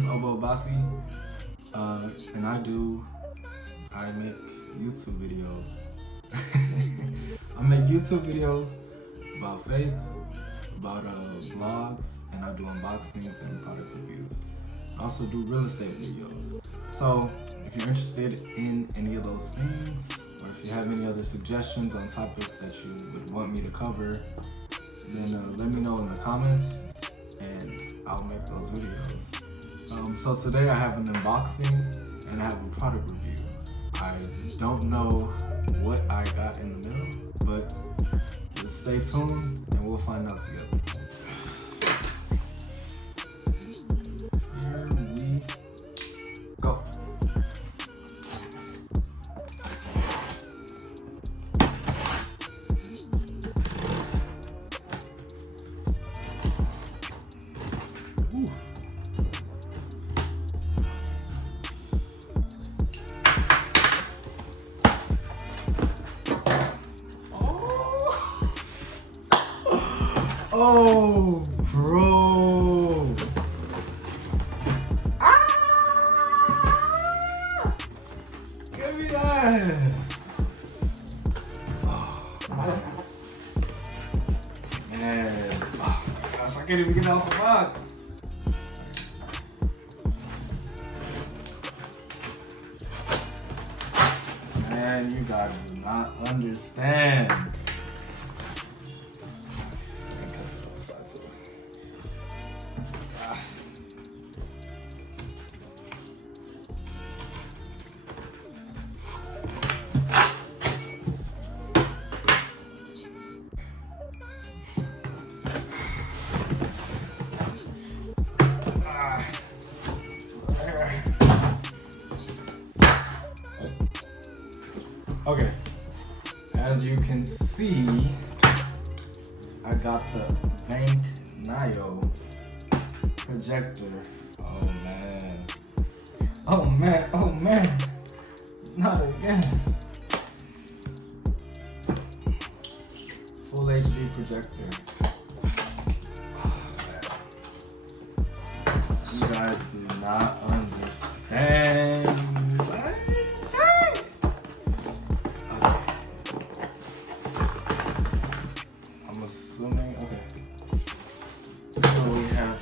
is Obo Basi, and I make YouTube videos. I make YouTube videos about faith, about vlogs, and I do unboxings and product reviews. I also do real estate videos. So if you're interested in any of those things, or if you have any other suggestions on topics that you would want me to cover, then let me know in the comments and I'll make those videos. So today I have an unboxing and I have a product review. I don't know what I got in the middle, but just stay tuned and we'll find out together. Here we go. Ooh. Oh, bro. Ah! Give me that. Oh, man. Oh, gosh, I can't even get out the box. Man, you guys do not understand. Okay, as you can see, I got the LinkTree projector. Oh man, oh man, oh man, not again. Full HD projector. You guys do not understand. I'm assuming, okay. So we have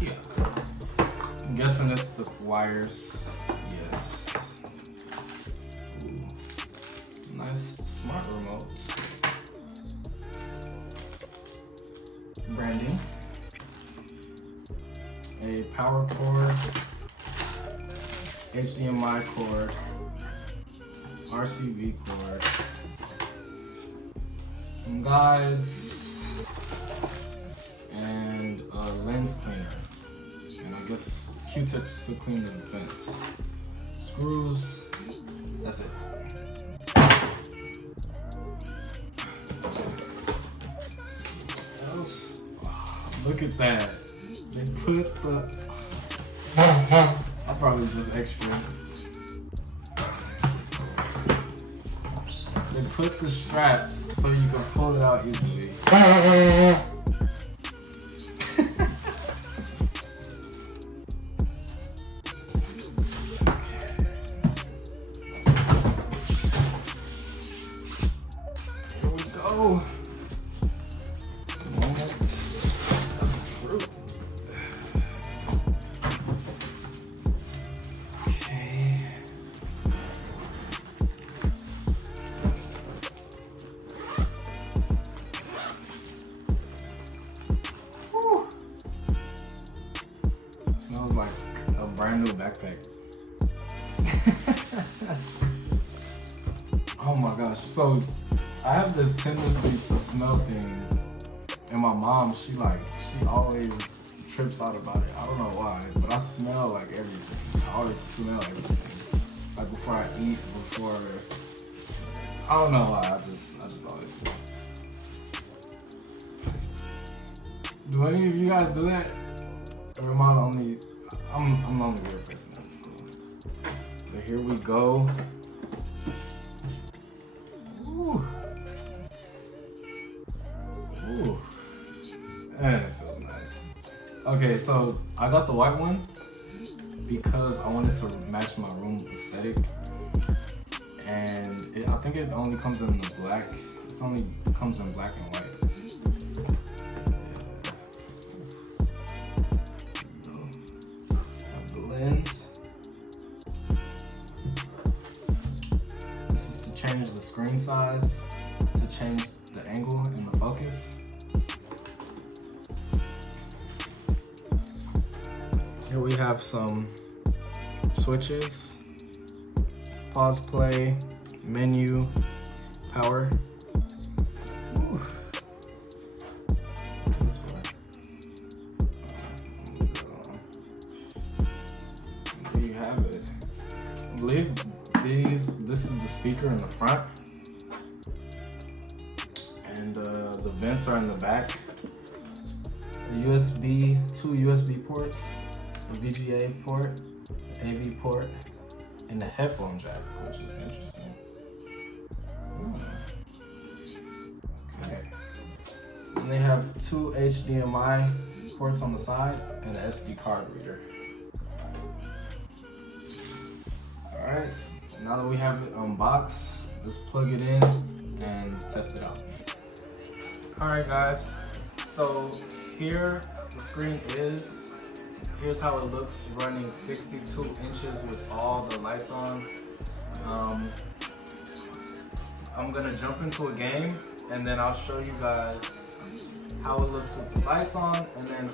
here. I'm guessing it's the wires. Yes. Ooh. Nice smart remote. Branding. A power cord. HDMI cord. RCV cord. Some guides, and a lens cleaner, and I guess Q-tips to clean the fence. Screws, that's it. Else? Oh, look at that. They put the... I'll probably just extra. They put the straps so you can pull it out easily. Here we go. Moment of truth. Okay. Smells like a brand new backpack. Oh my gosh. So I have this tendency to smell things, and my mom, she always trips out about it. I don't know why, but I smell like everything. I always smell everything. Like before I eat, before, I don't know why, I just always smell. Do any of you guys do that? Or am I the only, I'm the only weird person at school. But here we go. Ooh. Ooh. And it feels nice. Okay, so I got the white one, because I wanted to match my room aesthetic, and I think it only comes in the black. It only comes in black and white. Lens. This is to change the screen size, to change the angle and the focus. Here we have some switches: pause, play, menu, power. Ooh. There you have it. I believe this is the speaker in the front, and the vents are in the back. The two USB ports, a VGA port, AV port, and the headphone jack, which is interesting. Okay. And they have two HDMI ports on the side and an SD card reader. Alright, now that we have it unboxed, let's plug it in and test it out. Alright guys, so here the screen is. Here's how it looks running 62 inches with all the lights on. I'm gonna jump into a game and then I'll show you guys how it looks with the lights on, and then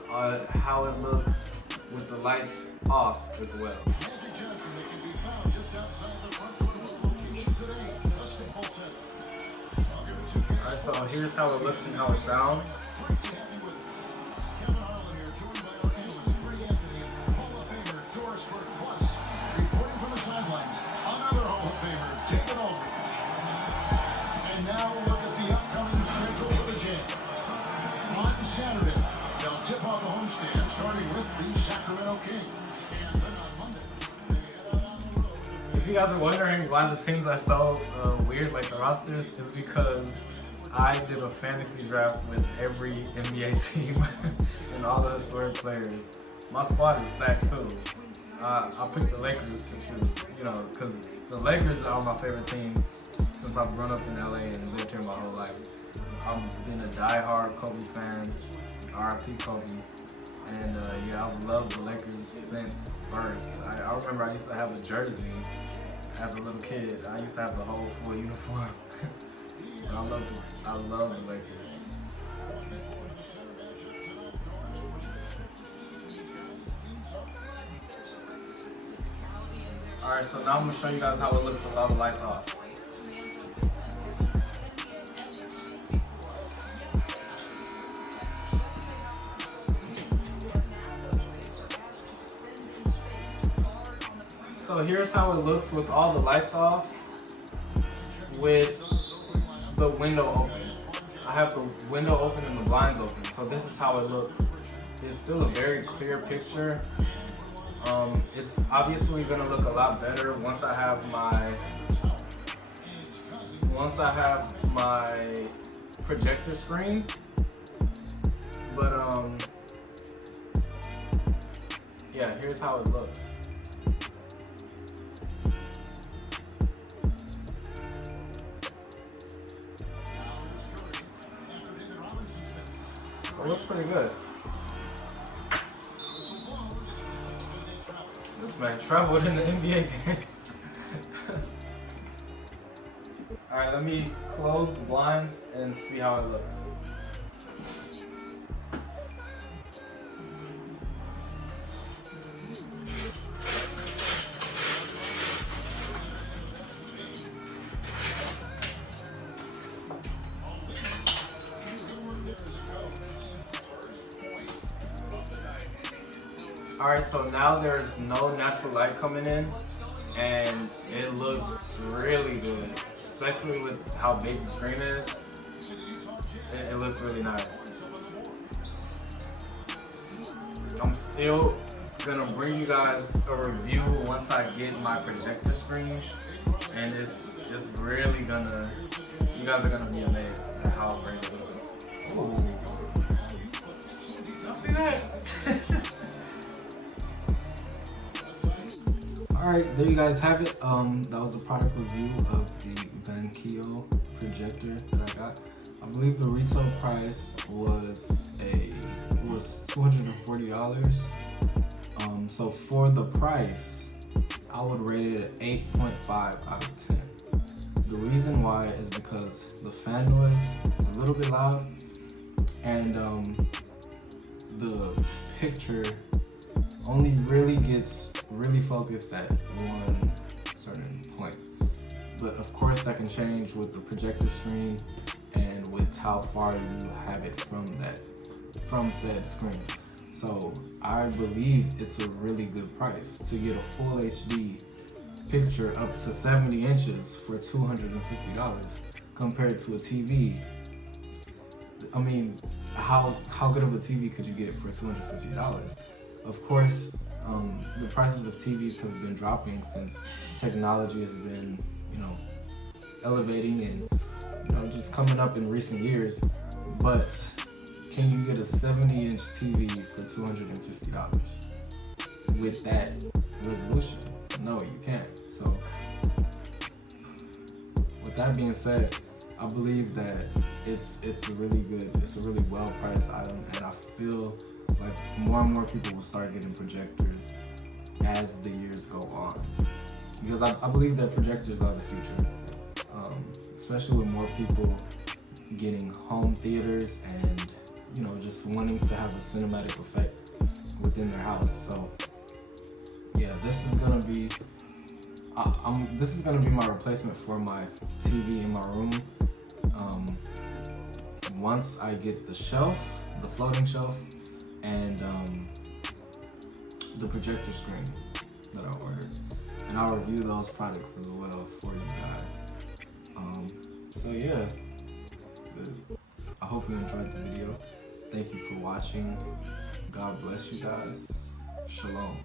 how it looks with the lights off as well. Alright, so here's how it looks and how it sounds. If you guys are wondering why the teams are so weird, like the rosters, is because I did a fantasy draft with every NBA team and all the historic players. My squad is stacked too. I picked the Lakers to choose, you know, because the Lakers are my favorite team since I've grown up in LA and lived here my whole life. I've been a die-hard Kobe fan, RIP Kobe. And yeah, I've loved the Lakers since birth. I remember I used to have a jersey as a little kid. I used to have the whole full uniform. But I love the Lakers. Alright, so now I'm going to show you guys how it looks with all the lights off. So here's how it looks with all the lights off, with the window open. I have the window open and the blinds open, so this is how it looks. It's still a very clear picture. It's obviously gonna look a lot better once I have my projector screen. But yeah, here's how it looks. It looks pretty good. This man traveled in the NBA game. Alright, let me close the blinds and see how it looks. Alright, so now there's no natural light coming in, and it looks really good, especially with how big the screen is. It looks really nice. I'm still gonna bring you guys a review once I get my projector screen, and it's really gonna, you guys are gonna be amazed at how great it looks. Ooh. Y'all see that? Alright, there you guys have it. That was a product review of the Vankio projector that I got. I believe the retail price was $240. So for the price, I would rate it an 8.5 out of 10. The reason why is because the fan noise is a little bit loud, and the picture only really gets really focused at one certain point. But of course that can change with the projector screen and with how far you have it from said screen. So I believe it's a really good price to get a full HD picture up to 70 inches for $250 compared to a TV. I mean, how good of a TV could you get for $250? Of course, the prices of TVs have been dropping since technology has been, elevating and, just coming up in recent years. But can you get a 70-inch TV for $250 with that resolution? No, you can't. So, with that being said, I believe that it's a really well priced item, and I feel like more and more people will start getting projectors as the years go on, because I believe that projectors are the future, especially with more people getting home theaters and just wanting to have a cinematic effect within their house. So yeah, this is gonna be my replacement for my TV in my room. Once I get the floating shelf, and the projector screen that I ordered, and I'll review those products as well for you guys. So yeah, I hope you enjoyed the video. Thank you for watching. God bless you guys. Shalom.